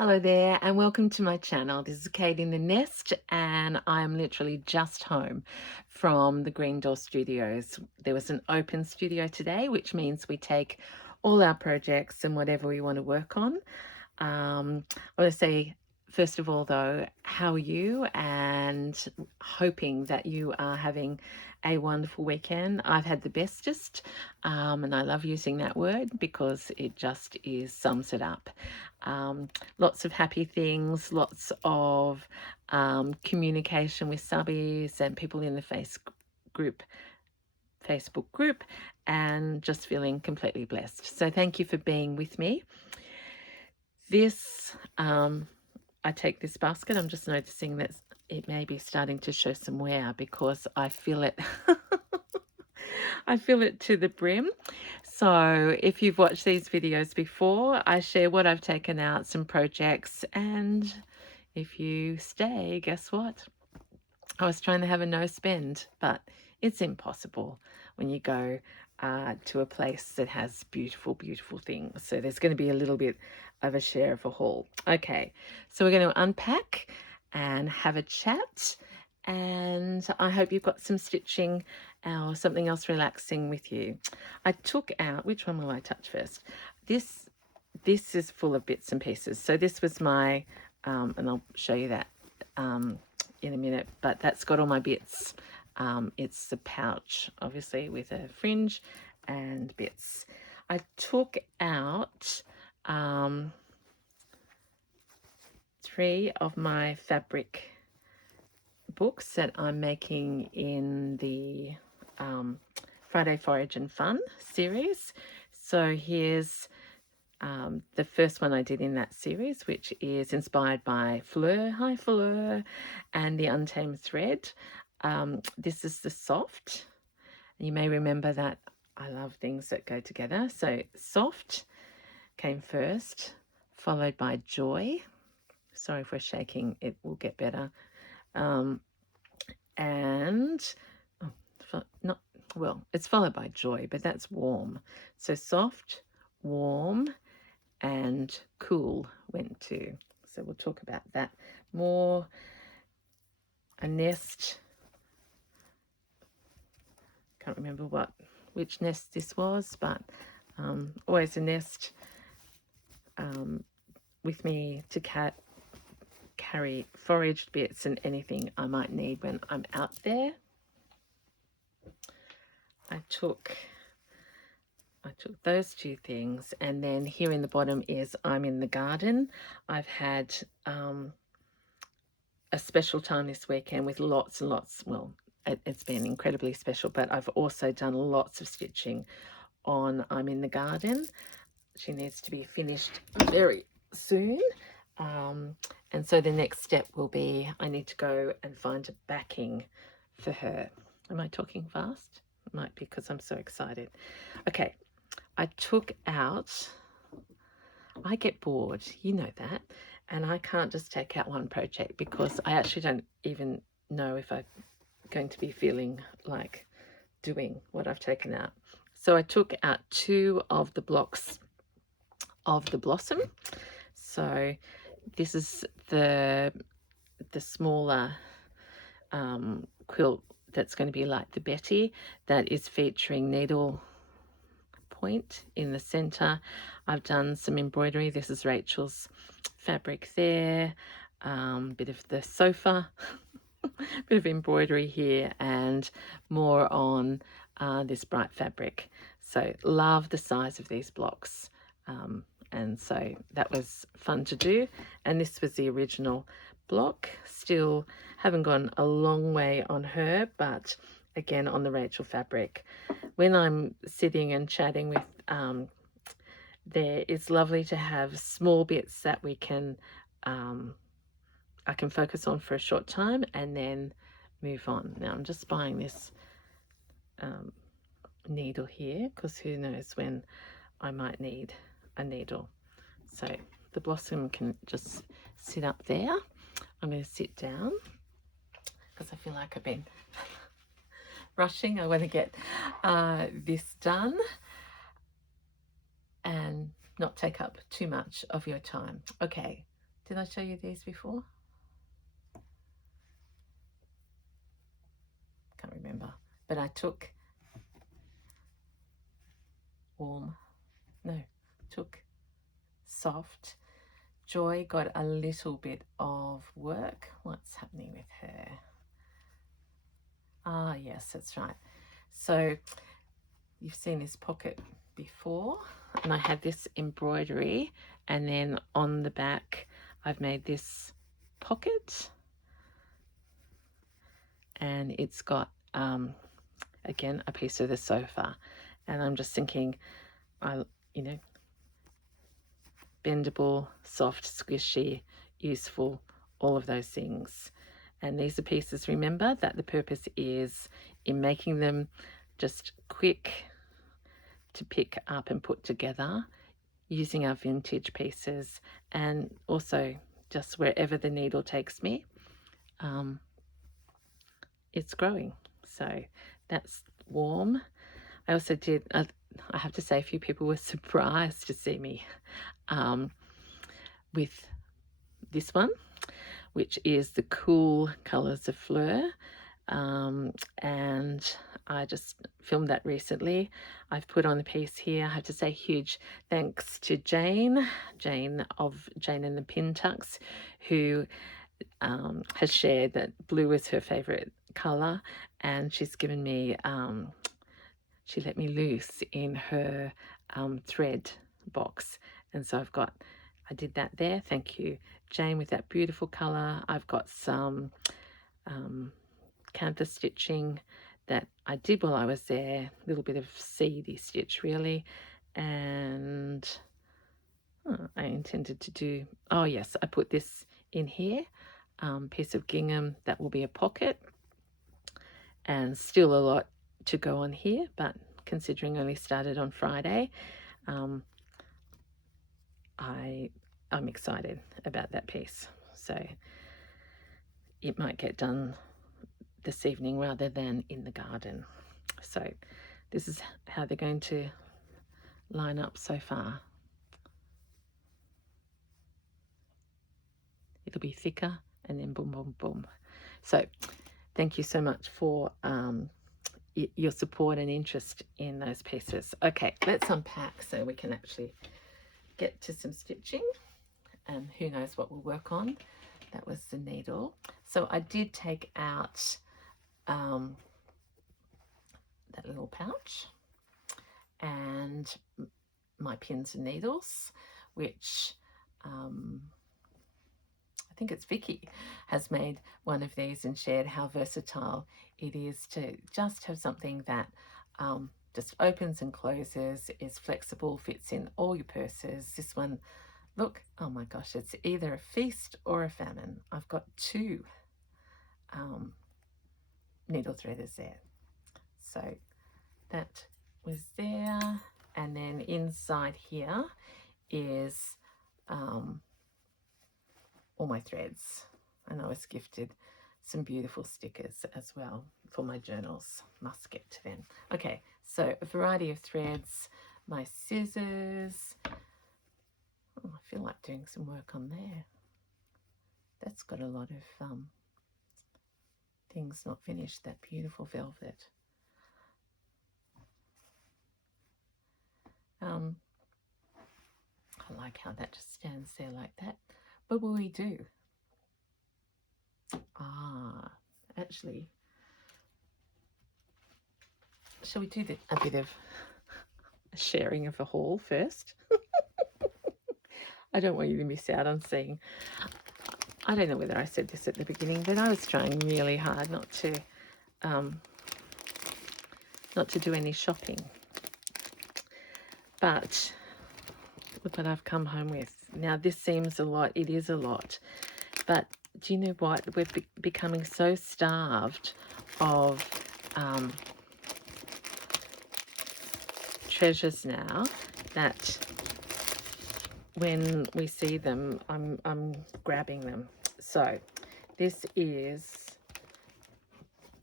Hello there, and welcome to my channel. This is Kate in the Nest, and I'm literally just home from the Green Door Studios. There was an open studio today, which means we take all our projects and whatever we want to work on. I want to say, first of all, though, how are you? And hoping that you are having a wonderful weekend. I've had the bestest, and I love using that word because it just sums it up. Lots of happy things, lots of communication with subbies and people in the group Facebook group, and just feeling completely blessed. So thank you for being with me. This, I take this basket. I'm just noticing that it may be starting to show some wear because I feel it. I fill it to the brim. So if you've watched these videos before, I share what I've taken out, some projects, and if you stay, guess what? I was trying to have a no spend, but it's impossible when you go to a place that has beautiful, beautiful things. So there's going to be a little bit of a share of a haul. Okay, so we're going to unpack and have a chat. And I hope you've got some stitching or something else relaxing with you. I took out, which one will I touch first? This is full of bits and pieces. So this was my, and I'll show you that in a minute, but that's got all my bits. It's the pouch, obviously, with a fringe and bits. I took out 3 of my fabric books that I'm making in the Friday Forage and Fun series. So here's the first one I did in that series, which is inspired by Fleur, hi Fleur, and the Untamed Thread. This is the Soft. You may remember that I love things that go together. So Soft came first, followed by Joy. Sorry if we're shaking, it will get better. And not well, it's followed by Joy, but that's Warm. So Soft, Warm, and Cool went to. So we'll talk about that more. A nest. Can't remember which nest this was, but always a nest with me to carry foraged bits and anything I might need when I'm out there. I took those 2 things, and then here in the bottom is I'm in the garden. I've had a special time this weekend with lots and lots. Well, it's been incredibly special, but I've also done lots of stitching on I'm in the garden. She needs to be finished very soon. And so the next step will be I need to go and find a backing for her. Am I talking fast? It might be because I'm so excited. Okay, I took out, I get bored, you know that, and I can't just take out one project because I actually don't even know if I'm going to be feeling like doing what I've taken out. So I took out 2 of the blocks of the Blossom. So this is the smaller quilt that's going to be like the Betty, that is featuring needle point in the center. I've done some embroidery. This is Rachel's fabric there, bit of the sofa, bit of embroidery here, and more on this bright fabric. So love the size of these blocks. And so that was fun to do. And this was the original block. Still haven't gone a long way on her, but again on the Rachel fabric. When I'm sitting and chatting with there, it's lovely to have small bits that we can I can focus on for a short time and then move on. Now I'm just buying this needle here because who knows when I might need a needle. So the Blossom can just sit up there. I'm going to sit down because I feel like I've been rushing. I want to get this done and not take up too much of your time. Okay, Did I show you these before? Can't remember. But I took took soft. Joy got a little bit of work. What's happening with her? Ah, yes, that's right. So you've seen this pocket before, and I had this embroidery, and then on the back I've made this pocket, and it's got again a piece of the sofa, and I'm just thinking, bendable, soft, squishy, useful, all of those things. And these are pieces, remember, that the purpose is in making them just quick to pick up and put together using our vintage pieces, and also just wherever the needle takes me, it's growing. So that's warm. I also did, I have to say, a few people were surprised to see me with this one, which is the Cool Colours of Fleur, and I just filmed that recently. I've put on a piece here. I have to say huge thanks to Jane of Jane and the Pin Tucks, who has shared that blue is her favourite colour, and she's given me, she let me loose in her thread box, and so I did that there. Thank you, Jane, with that beautiful colour. I've got some canthus stitching that I did while I was there, a little bit of seedy stitch really, and I intended to do, oh yes, I put this in here, piece of gingham that will be a pocket, and still a lot to go on here, but considering I only started on Friday, I'm excited about that piece. So it might get done this evening rather than in the garden. So this is how they're going to line up so far. It'll be thicker and then boom, boom, boom. So thank you so much for your support and interest in those pieces. Okay, let's unpack so we can actually get to some stitching, and who knows what we'll work on. That was the needle. So I did take out that little pouch and my pins and needles, which I think it's Vicky has made one of these and shared how versatile it is to just have something that just opens and closes, is flexible, fits in all your purses. This one, look, oh my gosh, it's either a feast or a famine. I've got two needle threaders there. So that was there, and then inside here is all my threads, and I was gifted some beautiful stickers as well for my journals. Must get to them. Okay, so a variety of threads, my scissors. Oh, I feel like doing some work on there. That's got a lot of things not finished, that beautiful velvet. I like how that just stands there like that. What will we do? Actually, shall we do a bit of sharing of a haul first? I don't want you to miss out on seeing. I don't know whether I said this at the beginning, but I was trying really hard not to do any shopping. But look what I've come home with. Now this seems a lot. It is a lot. But do you know what? We're becoming so starved of treasures now that when we see them, I'm grabbing them. So this is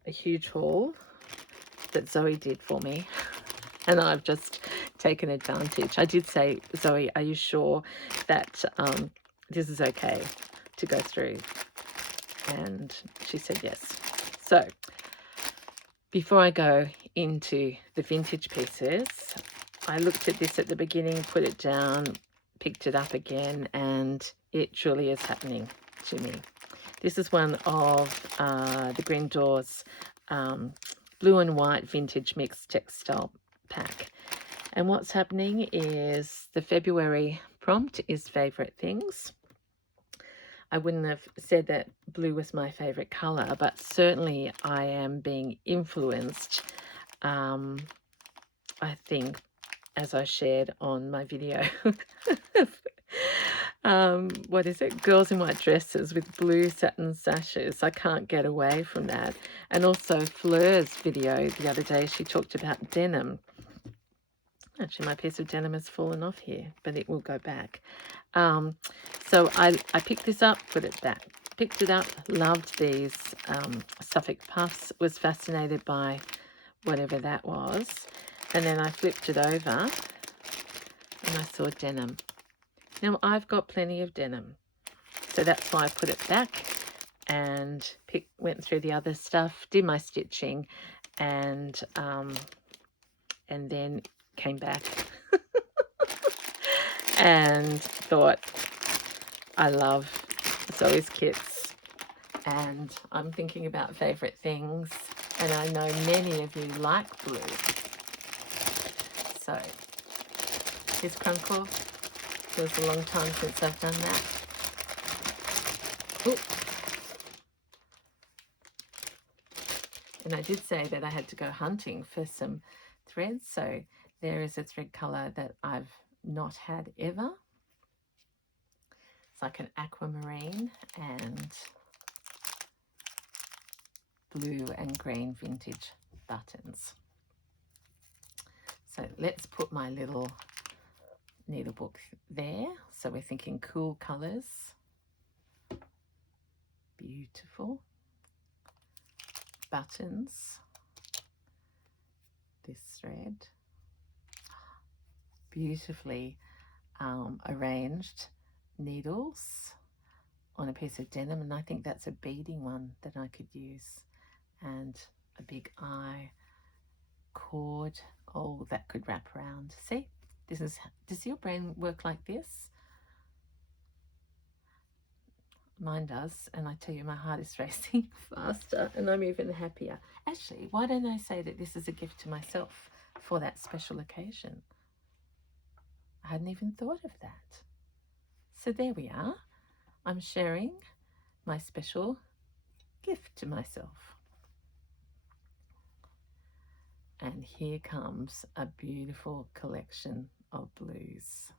a huge haul that Zoe did for me, and I've just taken advantage. I did say, Zoe, are you sure that this is okay to go through. And she said yes. So before I go into the vintage pieces, I looked at this at the beginning, put it down, picked it up again, and it truly is happening to me. This is one of the Green Doors blue and white vintage mixed textile pack. And what's happening is the February prompt is favourite things. I wouldn't have said that blue was my favourite colour, but certainly I am being influenced, I think, as I shared on my video. What is it? Girls in white dresses with blue satin sashes. I can't get away from that. And also Fleur's video the other day, she talked about denim. Actually, my piece of denim has fallen off here, but it will go back. So I picked this up, put it back. Picked it up, loved these Suffolk puffs, was fascinated by whatever that was. And then I flipped it over and I saw denim. Now, I've got plenty of denim, so that's why I put it back and went through the other stuff, did my stitching, and then came back and thought, I love Zoe's kits, and I'm thinking about favourite things, and I know many of you like blue. So here's Crunkle. It was a long time since I've done that. Ooh. And I did say that I had to go hunting for some threads, so there is a thread colour that I've not had ever. It's like an aquamarine and blue and green vintage buttons. So let's put my little needle book there. So we're thinking cool colours. Beautiful. Buttons. This thread. Beautifully arranged needles on a piece of denim, and I think that's a beading one that I could use, and a big eye cord. Oh, that could wrap around. See, does your brain work like this? Mine does, and I tell you, my heart is racing faster and I'm even happier. Actually, why don't I say that this is a gift to myself for that special occasion? I hadn't even thought of that. So there we are. I'm sharing my special gift to myself. And here comes a beautiful collection of blues.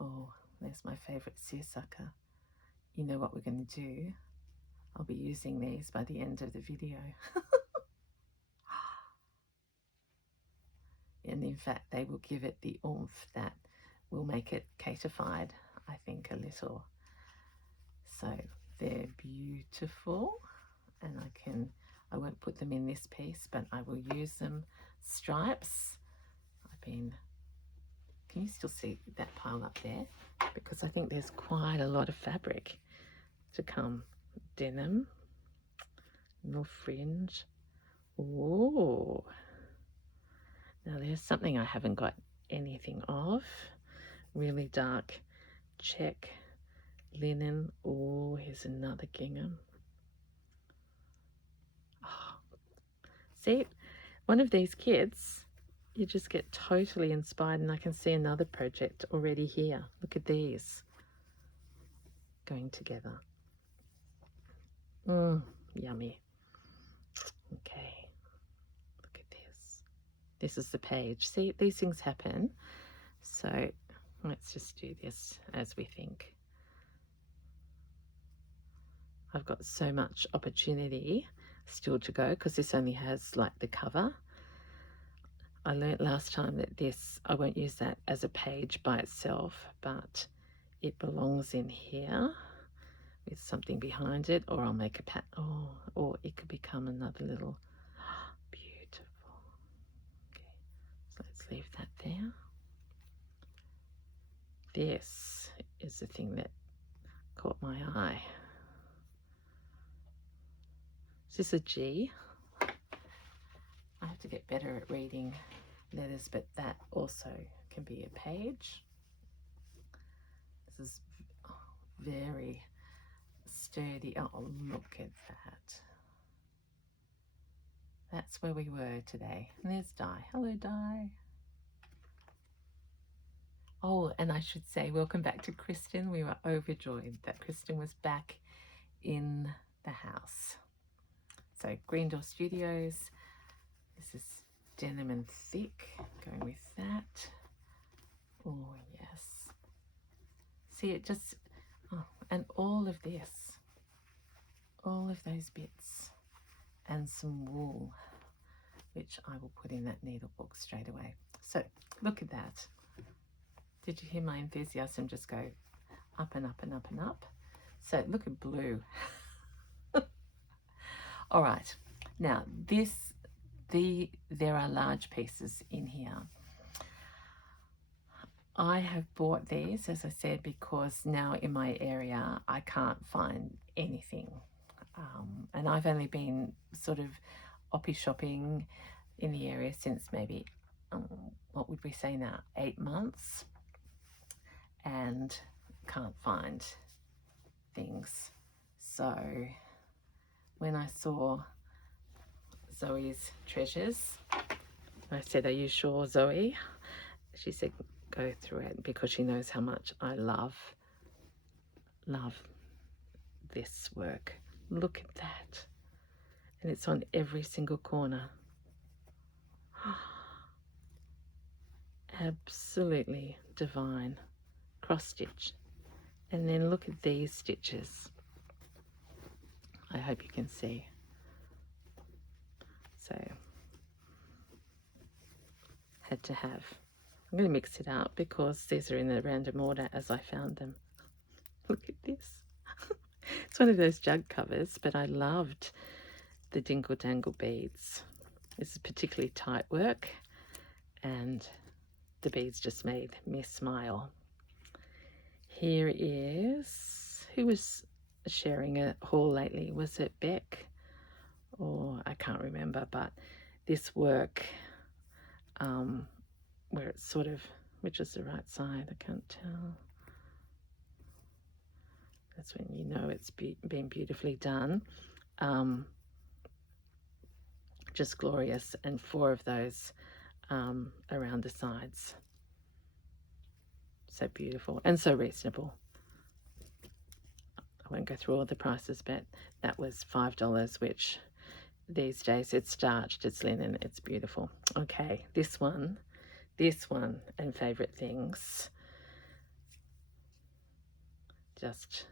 Oh, there's my favourite seersucker. You know what we're going to do? I'll be using these by the end of the video. And in fact, they will give it the oomph that will make it catified, I think, a little. So they're beautiful, and I won't put them in this piece, but I will use them. Stripes. Can you still see that pile up there? Because I think there's quite a lot of fabric to come. Denim, little fringe. Oh, now there's something I haven't got anything of. Really dark check linen. Oh, here's another gingham. Oh. See, one of these kits, you just get totally inspired, and I can see another project already here. Look at these going together. Yummy. Okay, look at this. This is the page. See, these things happen. So let's just do this as we think. I've got so much opportunity still to go because this only has like the cover. I learnt last time that I won't use that as a page by itself, but it belongs in here with something behind it, or I'll make a or it could become another little beautiful. Okay, so let's leave that there. this is the thing that caught my eye. Is this a G? I have to get better at reading letters, but that also can be a page. This is very sturdy. Oh, look at that. That's where we were today. And there's Di. Hello, Di. Oh, and I should say welcome back to Kristen. We were overjoyed that Kristen was back in the house. So Green Door Studios. This is denim and thick. Going with that. Oh, yes. See, it just... Oh, and all of this. All of those bits. And some wool, which I will put in that needle book straight away. So, look at that. Did you hear my enthusiasm just go up and up and up and up? So, look at blue. All right. Now, there are large pieces in here. I have bought these, as I said, because now in my area, I can't find anything. And I've only been sort of oppie shopping in the area since maybe, what would we say now, 8 months, and can't find things. So when I saw Zoe's treasures, I said, "Are you sure, Zoe?" She said, "Go through it," because she knows how much I love this work. Look at that. And it's on every single corner. Absolutely divine. Cross stitch. And then look at these stitches. I hope you can see. So, had to have. I'm going to mix it up because these are in the random order as I found them. Look at this. It's one of those jug covers, but I loved the Dingle Dangle beads. This is particularly tight work, and the beads just made me smile. Here is, who was sharing a haul lately? Was it Beck? Or I can't remember, but this work, where it's sort of, which is the right side, I can't tell. That's when you know it's been beautifully done. Just glorious, and 4 of those around the sides. So beautiful and so reasonable. I won't go through all the prices, but that was $5, which these days it's starched, it's linen, it's beautiful. Okay, this one and Favorite Things just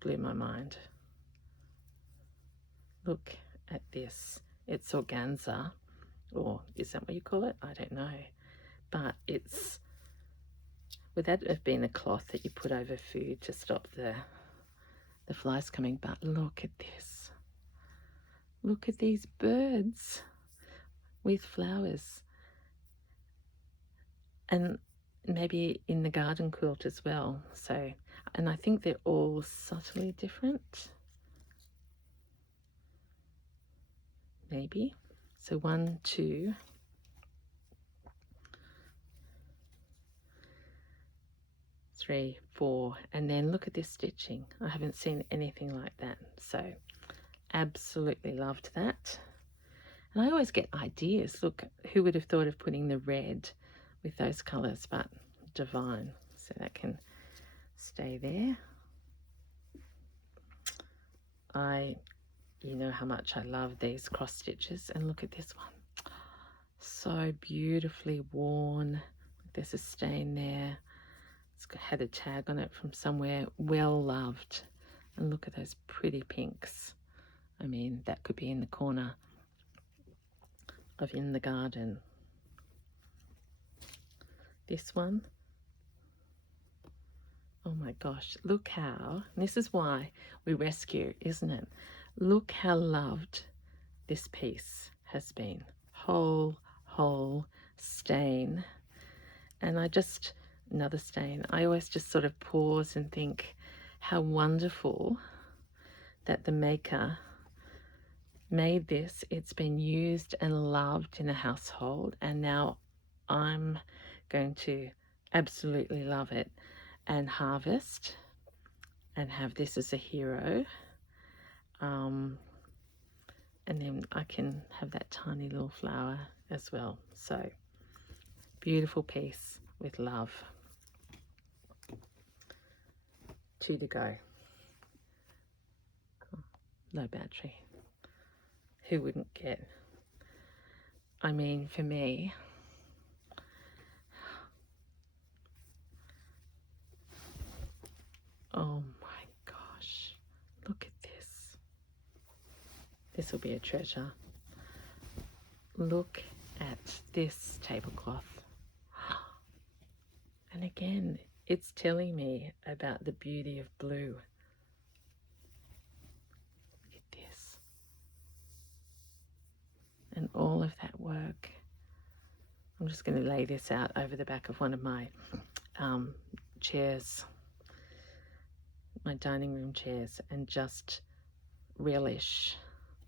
blew my mind. Look at this. It's organza, or is that what you call it? I don't know. But it's, would that have been a cloth that you put over food to stop the flies coming? But look at this. Look at these birds with flowers. And maybe in the garden quilt as well. So, and I think they're all subtly different. Maybe. So 1, 2, 3, 4, and then look at this stitching. I haven't seen anything like that. So absolutely loved that. And I always get ideas. Look, who would have thought of putting the red with those colours, but divine. So that can stay there. You know how much I love these cross stitches, and look at this one. So beautifully worn. There's a stain there. It's had a tag on it from somewhere. Well loved. And look at those pretty pinks. I mean, that could be in the corner of In the Garden. This one. Oh my gosh, look how, this is why we rescue, isn't it? Look how loved this piece has been. Whole stain. And I just another stain, I always just sort of pause and think how wonderful that the maker made this. It's been used and loved in a household, and now I'm going to absolutely love it and harvest and have this as a hero. And then I can have that tiny little flower as well. So beautiful piece with love. 2 to go. No battery. Who wouldn't get? I mean, for me, oh my gosh, look at this. This will be a treasure. Look at this tablecloth. And again, it's telling me about the beauty of blue. Look at this. And all of that work. I'm just going to lay this out over the back of one of my chairs, my dining room chairs, and just relish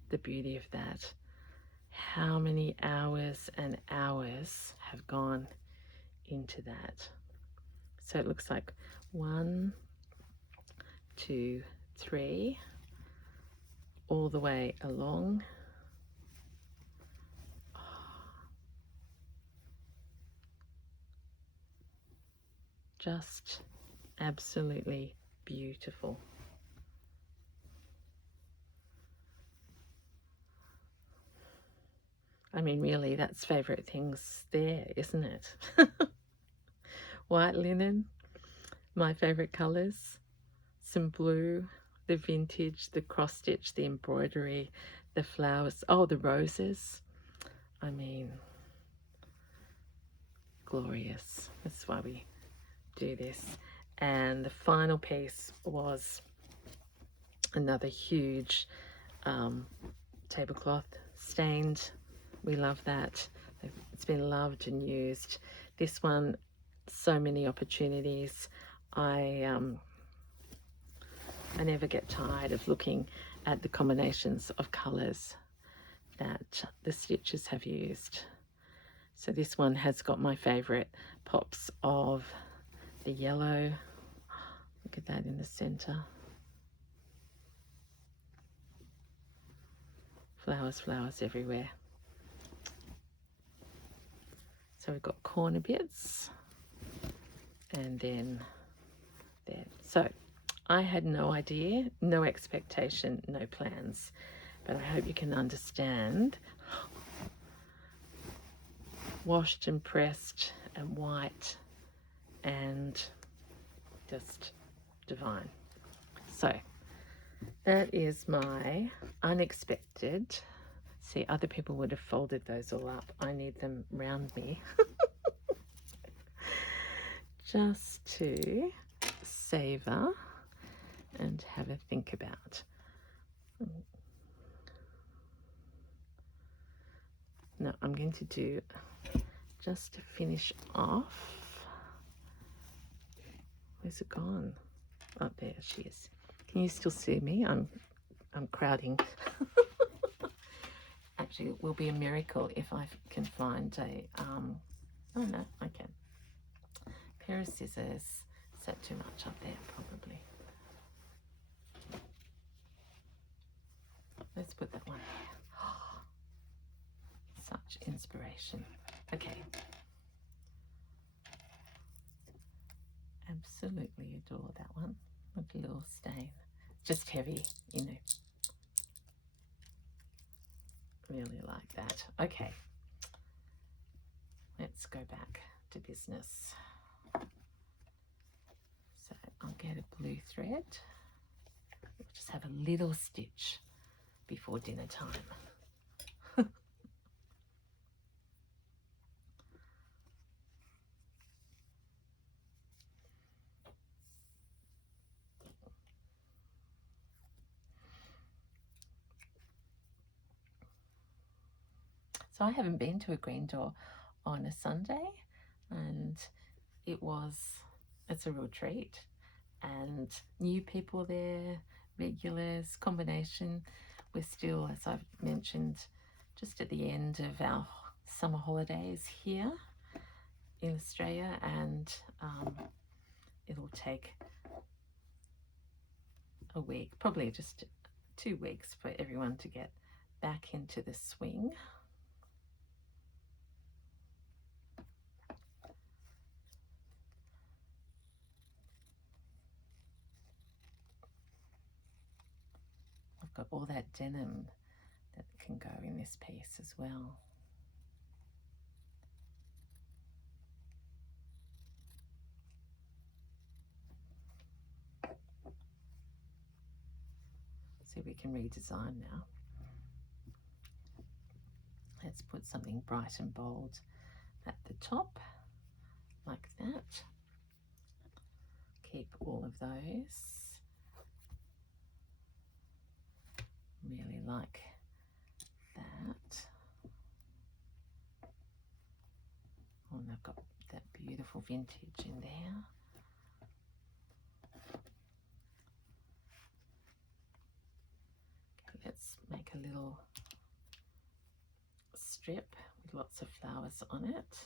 the beauty of that. How many hours and hours have gone into that? So it looks like 1, 2, 3, all the way along. Just absolutely beautiful. I mean, really, that's favourite things there, isn't it? White linen, my favourite colours, some blue, the vintage, the cross stitch, the embroidery, the flowers, oh, the roses. I mean, glorious. That's why we do this. And the final piece was another huge tablecloth, stained. We love that. It's been loved and used. This one, so many opportunities. I never get tired of looking at the combinations of colours that the stitches have used. So this one has got my favourite pops of the yellow. Look at that in the centre. Flowers, flowers everywhere. So we've got corner bits and then there. So I had no idea, no expectation, no plans, but I hope you can understand. Washed and pressed and white and just divine. So that is my unexpected. See, other people would have folded those all up. I need them round me. Just to savor and have a think about. Now I'm going to do, just to finish off, where's it gone? Oh, there she is. Can you still see me? I'm crowding. Actually, it will be a miracle if I can find a, oh no, I can. Pair of scissors. Is that too much up there? Probably. Let's put that one there. Such inspiration. Okay. Absolutely adore that one. Look, a little stain. Just heavy, you know. Really like that. Okay. Let's go back to business. So I'll get a blue thread. We'll just have a little stitch before dinner time. So I haven't been to a green door on a Sunday, and it's a real treat. And new people there, regulars, combination. We're still, as I've mentioned, just at the end of our summer holidays here in Australia, and it'll take a week, probably just 2 weeks, for everyone to get back into the swing. I've got all that denim that can go in this piece as well. See, we can redesign now. Let's put something bright and bold at the top, like that. Keep all of those. Really like that. Oh, and I've got that beautiful vintage in there. Okay, let's make a little strip with lots of flowers on it.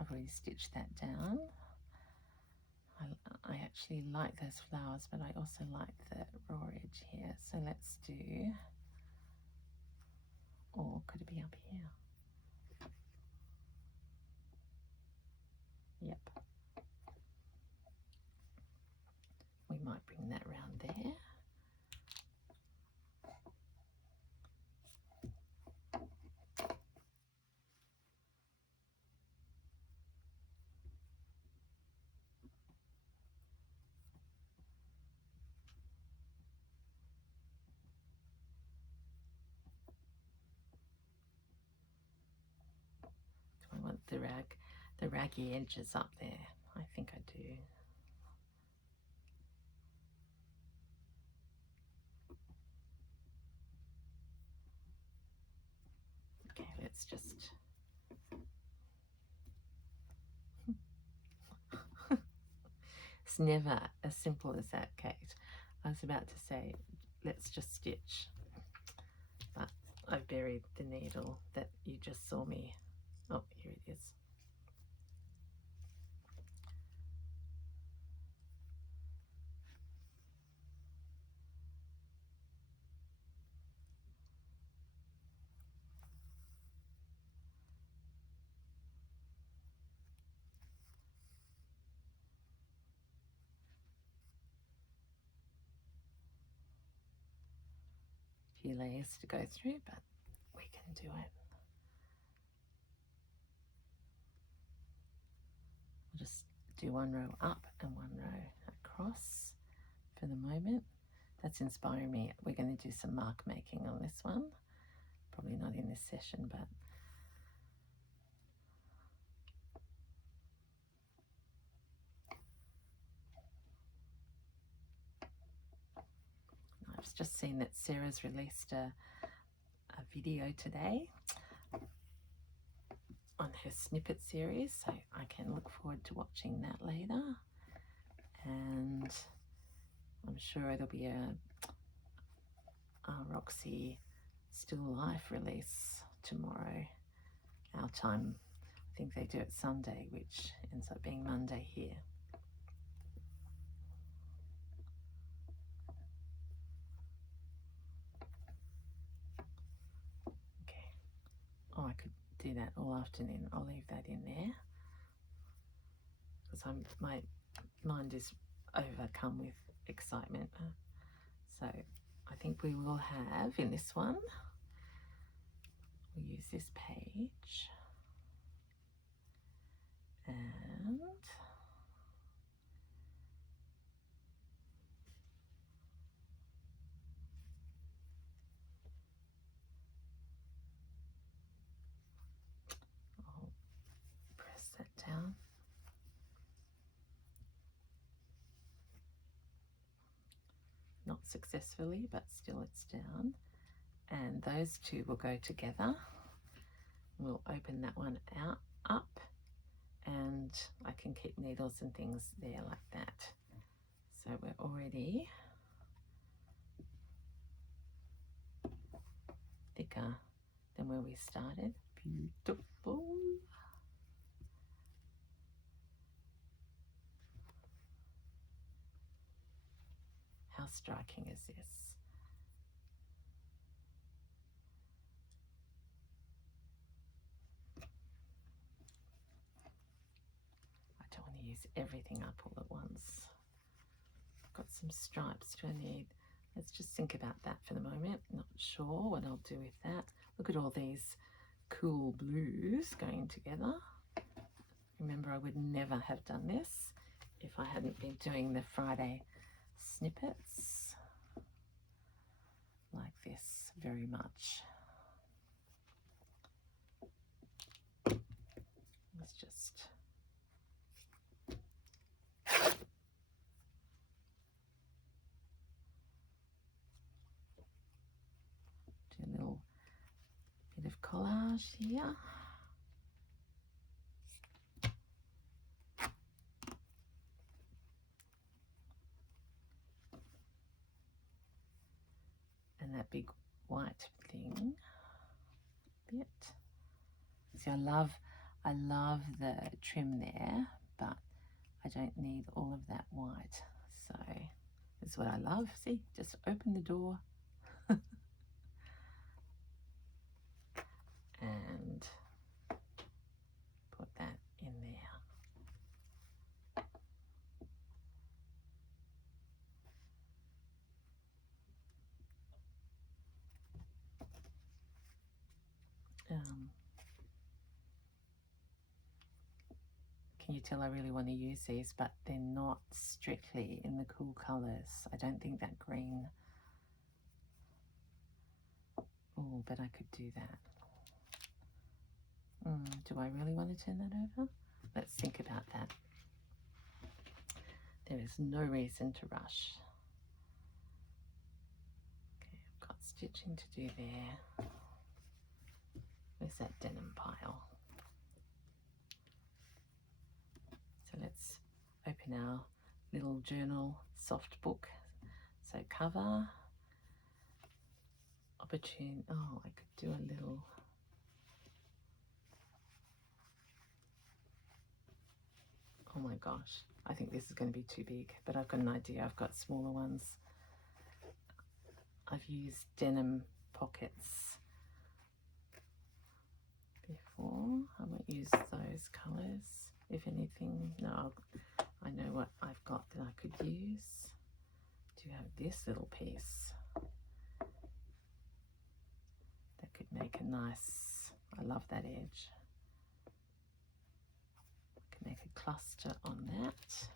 I've already stitched that down. I actually like those flowers, but I also like the raw edge here. So let's do, or could it be up here? Yep. We might bring that round there. Do I want the raggy edges up there? I think I do. Okay, let's just it's never as simple as that, Kate. I was about to say, let's just stitch, but I buried the needle that you just saw me. Oh, here it is. A few layers to go through, but we can do it. I'll just do one row up and one row across for the moment. That's inspiring me. We're going to do some mark making on this one. Probably not in this session, but I've just seen that Sarah's released a video today on her snippet series, so I can look forward to watching that later. And I'm sure it'll be a Roxy Still Life release tomorrow, our time. I think they do it Sunday, which ends up being Monday here. Okay. Oh, I could do that all afternoon. I'll leave that in there because my mind is overcome with excitement. So I think we will have in this one, we'll use this page and I'll press that down. not successfully, but still it's down. And those two will go together. We'll open that one out, up, and I can keep needles and things there like that. So we're already thicker than where we started. Beautiful. How striking is this? I don't want to use everything up all at once. I've got some stripes. Do I need? Let's just think about that for the moment. Not sure what I'll do with that. Look at all these cool blues going together. Remember, I would never have done this if I hadn't been doing the Friday snippets like this very much. Let's just do a little bit of collage here. And that big white thing bit. See, I love the trim there, but I don't need all of that white. So that's what I love. See, just open the door and put that in there. Can you tell I really want to use these, but they're not strictly in the cool colours. I don't think that green. Oh, but I could do that. Do I really want to turn that over? Let's think about that. There is no reason to rush. Okay, I've got stitching to do there. Where's that denim pile? So let's open our little journal soft book. So cover, opportune. Oh, I could do a little. Oh my gosh, I think this is going to be too big, but I've got an idea. I've got smaller ones. I've used denim pockets before. I won't use those colours. If anything, no, I know what I've got that I could use. Do you have this little piece that could make a nice, I love that edge. I can make a cluster on that.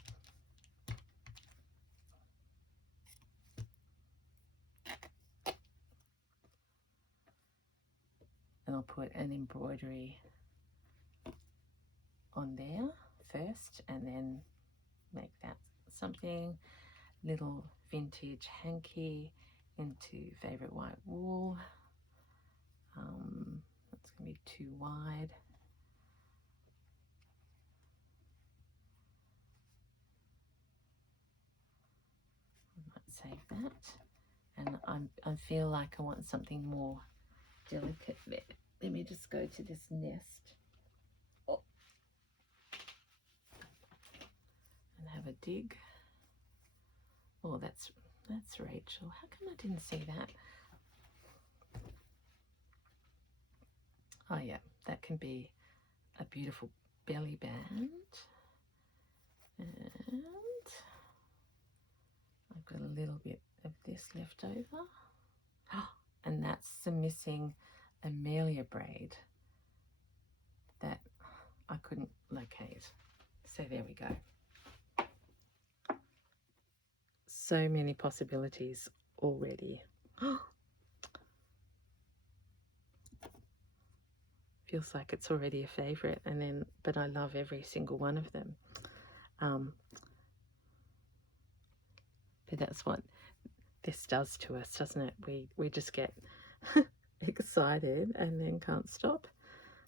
And I'll put an embroidery on there first and then make that something. Little vintage hanky into Favorite White Wool. That's going to be too wide. I might save that. And I feel like I want something more delicate there. Let me just go to this nest. Oh. And have a dig. Oh, that's Rachel. How come I didn't see that? Oh yeah, that can be a beautiful belly band. And I've got a little bit of this left over. And that's the missing Amelia braid that I couldn't locate. So there we go. So many possibilities already. Feels like it's already a favorite, but I love every single one of them. But that's what this does to us, doesn't it? We just get excited and then can't stop.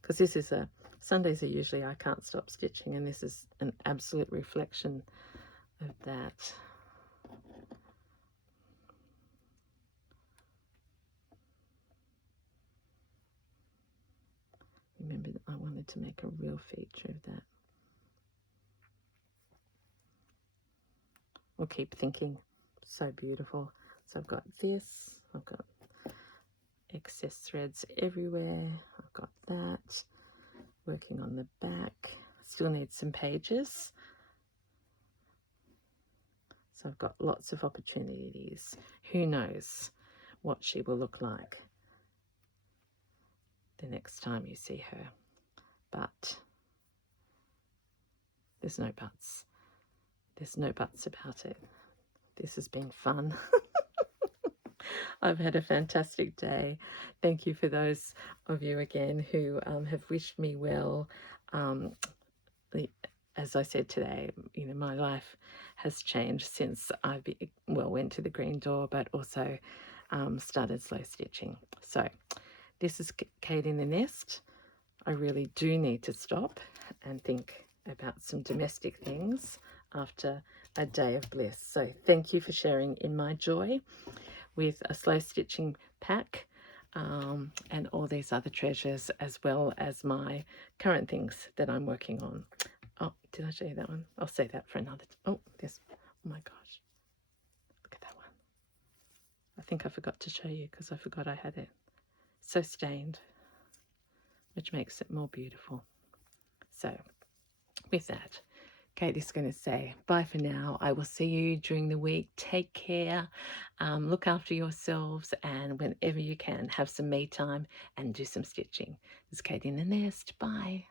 Because this is Sundays are usually I can't stop stitching, and this is an absolute reflection of that. Remember, I wanted to make a real feature of that. We'll keep thinking. So beautiful. So I've got this. I've got excess threads everywhere. I've got that. Working on the back. Still need some pages. So I've got lots of opportunities. Who knows what she will look like the next time you see her. But there's no buts. There's no buts about it. This has been fun. I've had a fantastic day. Thank you for those of you again who have wished me well. As I said today, my life has changed since I went to the green door, but also started slow stitching. So this is Kate in the Nest. I really do need to stop and think about some domestic things after a day of bliss. So thank you for sharing in my joy with a slow stitching pack and all these other treasures, as well as my current things that I'm working on. Oh, did I show you that one? I'll save that for another. Oh, this. Oh my gosh. Look at that one. I think I forgot to show you because I forgot I had it. So stained, which makes it more beautiful. So with that, Kate is going to say bye for now. I will see you during the week. Take care. Look after yourselves, and whenever you can, have some me time and do some stitching. This is Kate in the Nest. Bye.